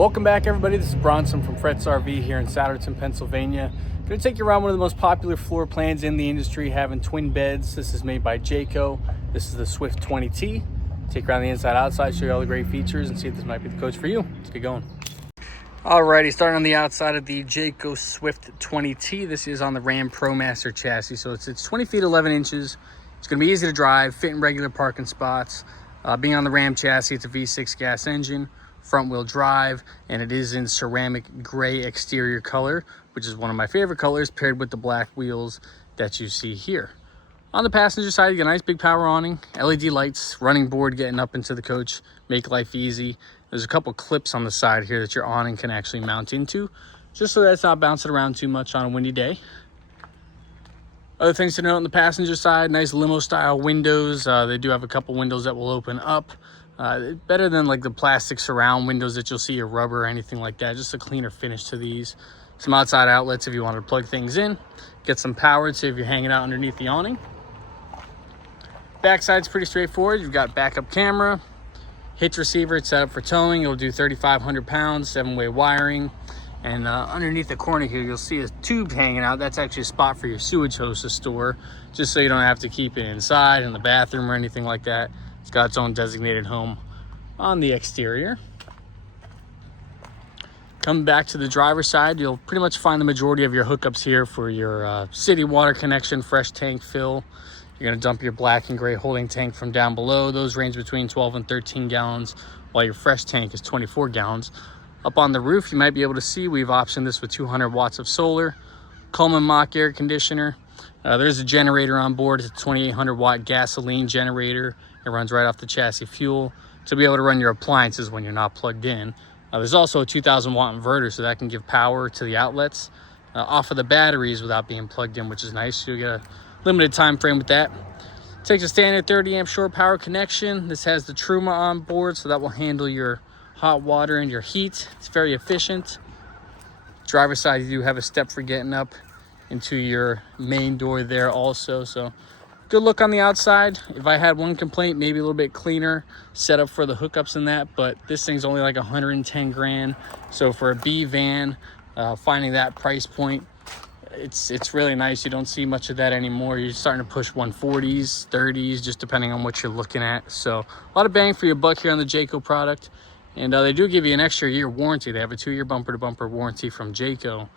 Welcome back, everybody. This is Bronson from Fretz RV here in Souderton, Pennsylvania. I'm going to take you around one of the most popular floor plans in the industry, having twin beds. This is made by Jayco. This is the Swift 20T. Take you around the inside, outside, show you all the great features, and see if this might be the coach for you. Let's get going. Alrighty, starting on the outside of the Jayco Swift 20T. This is on the Ram ProMaster chassis, so it's 20 feet 11 inches. It's going to be easy to drive, fit in regular parking spots. Being on the Ram chassis, it's a V6 gas engine, front-wheel drive, and it is in ceramic gray exterior color, which is one of my favorite colors, paired with the black wheels that you see here. On the passenger side, you get a nice big power awning, LED lights, running board getting up into the coach, make life easy. There's a couple clips on the side here that your awning can actually mount into, just so that it's not bouncing around too much on a windy day. Other things to note on the passenger side, nice limo-style windows. They do have a couple windows that will open up. Better than like the plastic surround windows that you'll see, or rubber or anything like that. Just a cleaner finish to these. Some outside outlets if you wanted to plug things in. Get some power to if you're hanging out underneath the awning. Backside's pretty straightforward. You've got backup camera, hitch receiver. It's set up for towing. It'll do 3,500 pounds, 7-way wiring. And underneath the corner here, you'll see a tube hanging out. That's actually a spot for your sewage hose to store, just so you don't have to keep it inside in the bathroom or anything like that. It's got its own designated home on the exterior. Coming back to the driver's side, you'll pretty much find the majority of your hookups here for your city water connection, fresh tank fill. You're going to dump your black and gray holding tank from down below. Those range between 12 and 13 gallons, while your fresh tank is 24 gallons. Up on the roof, you might be able to see we've optioned this with 200 watts of solar, Coleman Mach air conditioner. There's a generator on board. It's a 2,800 watt gasoline generator. It runs right off the chassis fuel to be able to run your appliances when you're not plugged in. There's also a 2,000 watt inverter, so that can give power to the outlets off of the batteries without being plugged in, which is nice. You'll get a limited time frame with that. Takes a standard 30 amp shore power connection. This has the Truma on board, so that will handle your hot water and your heat. It's very efficient. Driver's side, you do have a step for getting up into your main door there also, so good look on the outside. If I had one complaint, maybe a little bit cleaner setup for the hookups and that, but this thing's only like 110 grand. So for a B van, finding that price point, it's really nice. You don't see much of that anymore. You're starting to push 140s, 30s, just depending on what you're looking at. So a lot of bang for your buck here on the Jayco product. And they do give you an extra year warranty. They have a 2-year bumper-to-bumper warranty from Jayco,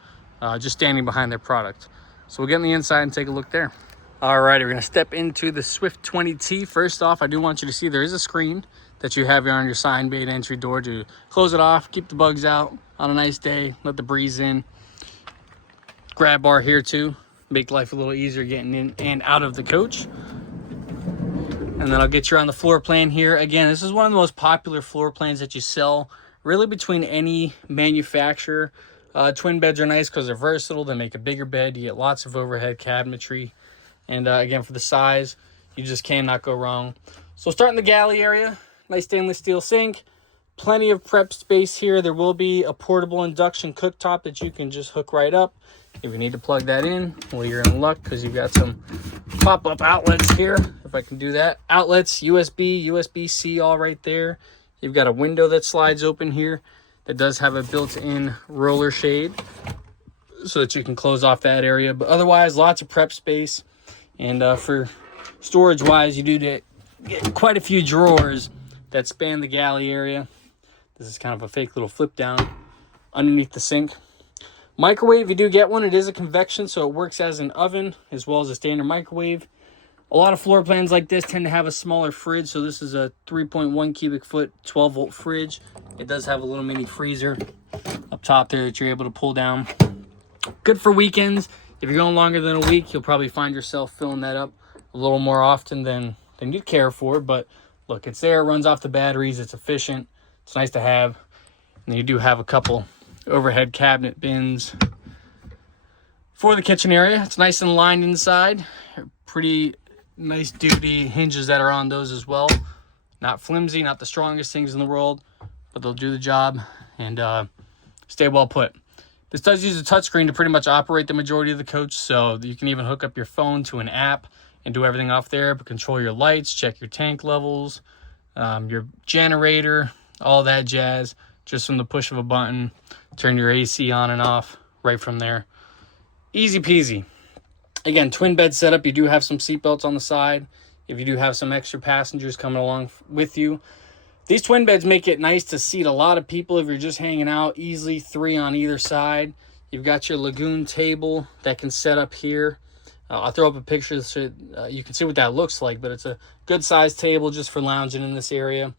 just standing behind their product. So we'll get on the inside and take a look there. All right, we're going to step into the Swift 20T. First off, I do want you to see there is a screen that you have here on your sign bay entry door to close it off, keep the bugs out on a nice day, let the breeze in. Grab bar here too, make life a little easier getting in and out of the coach. And then I'll get you on the floor plan here. Again, this is one of the most popular floor plans that you sell, really between any manufacturer. Twin beds are nice because they're versatile. They make a bigger bed. You get lots of overhead cabinetry. And again, for the size, you just cannot go wrong. So start in the galley area. Nice stainless steel sink. Plenty of prep space here. There will be a portable induction cooktop that you can just hook right up. If you need to plug that in, well, you're in luck because you've got some pop-up outlets here, if I can do that. Outlets, USB, USB-C all right there. You've got a window that slides open here that does have a built-in roller shade so that you can close off that area. But otherwise, lots of prep space. And for storage-wise, you do get quite a few drawers that span the galley area. This is kind of a fake little flip down underneath the sink. Microwave, you do get one. It is a convection, so it works as an oven as well as a standard microwave. A lot of floor plans like this tend to have a smaller fridge, so this is a 3.1 cubic foot 12-volt fridge. It does have a little mini freezer up top there that you're able to pull down. Good for weekends. If you're going longer than a week, you'll probably find yourself filling that up a little more often than you'd care for. But look, it's there, it runs off the batteries, it's efficient, it's nice to have. And you do have a couple overhead cabinet bins for the kitchen area. It's nice and lined inside. Pretty nice duty hinges that are on those as well. Not flimsy, not the strongest things in the world, but they'll do the job and stay well put. This does use a touchscreen to pretty much operate the majority of the coach, so you can even hook up your phone to an app and do everything off there, but control your lights, check your tank levels, your generator, all that jazz. just from the push of a button. Turn your AC on and off right from there. Easy peasy. Again, twin bed setup. You do have some seat belts on the side if you do have some extra passengers coming along with you. These twin beds make it nice to seat a lot of people if you're just hanging out. Easily 3 on either side. You've got your lagoon table that can set up here. I'll throw up a picture so you can see what that looks like, but it's a good sized table just for lounging in this area.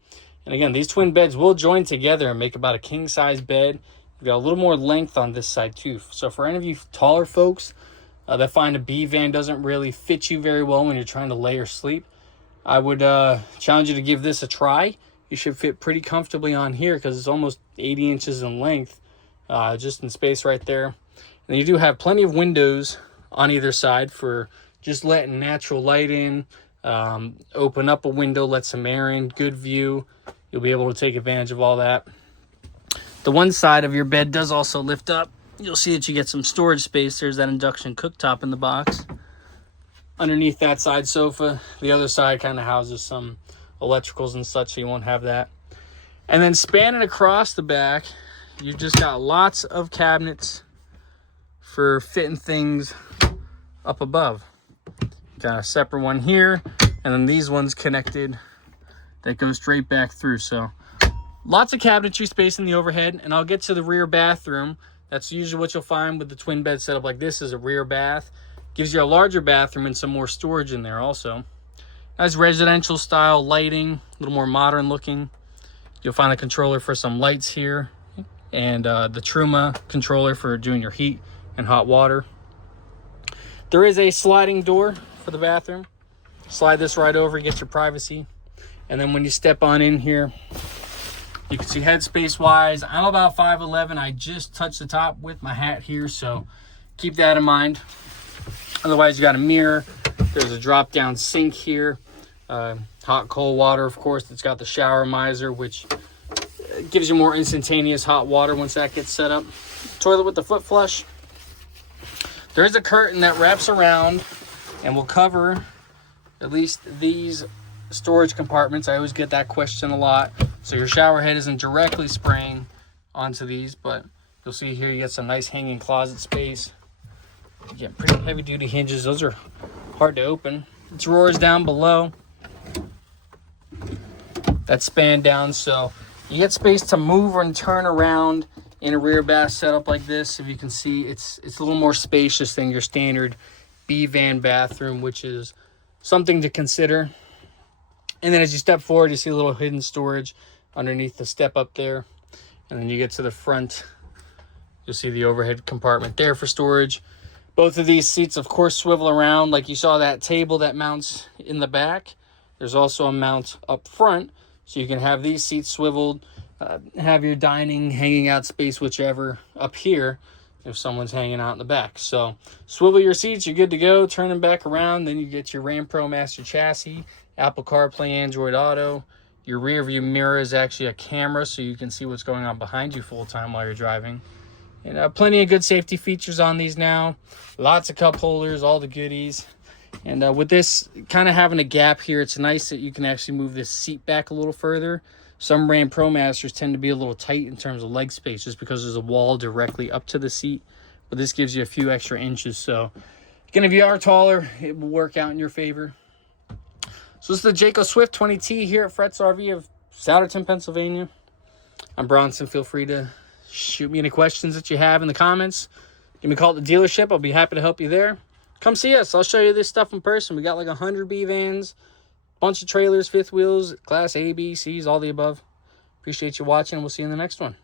And again, these twin beds will join together and make about a king size bed. You've got a little more length on this side too. So for any of you taller folks that find a B van doesn't really fit you very well when you're trying to lay or sleep, I would challenge you to give this a try. You should fit pretty comfortably on here because it's almost 80 inches in length, just in space right there. And you do have plenty of windows on either side for just letting natural light in. Open up a window, let some air in, good view. You'll be able to take advantage of all that. The one side of your bed does also lift up. You'll see that you get some storage space. There's that induction cooktop in the box. Underneath that side sofa, the other side kind of houses some electricals and such, so you won't have that. And then spanning across the back, you've just got lots of cabinets for fitting things up above. Got a separate one here, and then these ones connected that go straight back through. So lots of cabinetry space in the overhead. And I'll get to the rear bathroom. That's usually what you'll find with the twin bed setup like this, is a rear bath. Gives you a larger bathroom and some more storage in there also. Nice residential style lighting, a little more modern looking. You'll find a controller for some lights here, and the Truma controller for doing your heat and hot water. There is a sliding door for the bathroom. Slide this right over, get your privacy. And then when you step on in here, you can see headspace wise, I'm about 5'11". I just touched the top with my hat here, so keep that in mind. Otherwise, you got a mirror. There's a drop down sink here. Hot, cold water, of course. It's got the shower miser, which gives you more instantaneous hot water once that gets set up. Toilet with the foot flush. There is a curtain that wraps around and will cover at least these storage compartments. I always get that question a lot. So your shower head isn't directly spraying onto these, but you'll see here you get some nice hanging closet space. You get pretty heavy duty hinges. Those are hard to open. Drawers down below that span down, so you get space to move and turn around in a rear bath setup like this. If you can see, it's a little more spacious than your standard B van bathroom, which is something to consider. And then as you step forward, you see a little hidden storage underneath the step up there. And then you get to the front, you'll see the overhead compartment there for storage. Both of these seats, of course, swivel around. Like you saw that table that mounts in the back. There's also a mount up front, so you can have these seats swiveled, have your dining, hanging out space, whichever, up here if someone's hanging out in the back. So swivel your seats, you're good to go. Turn them back around, then you get your Ram Pro Master chassis, Apple CarPlay, Android Auto. Your rear view mirror is actually a camera, so you can see what's going on behind you full time while you're driving. And plenty of good safety features on these now. Lots of cup holders, all the goodies. And with this kind of having a gap here, it's nice that you can actually move this seat back a little further. Some Ram Pro Masters tend to be a little tight in terms of leg space just because there's a wall directly up to the seat. But this gives you a few extra inches. So again, if you are taller, it will work out in your favor. So this is the Jayco Swift 20T here at Fretz RV of Souderton, Pennsylvania. I'm Bronson. Feel free to shoot me any questions that you have in the comments. Give me a call at the dealership. I'll be happy to help you there. Come see us. I'll show you this stuff in person. We got like 100 B vans, bunch of trailers, fifth wheels, class A, B, C's, all the above. Appreciate you watching. We'll see you in the next one.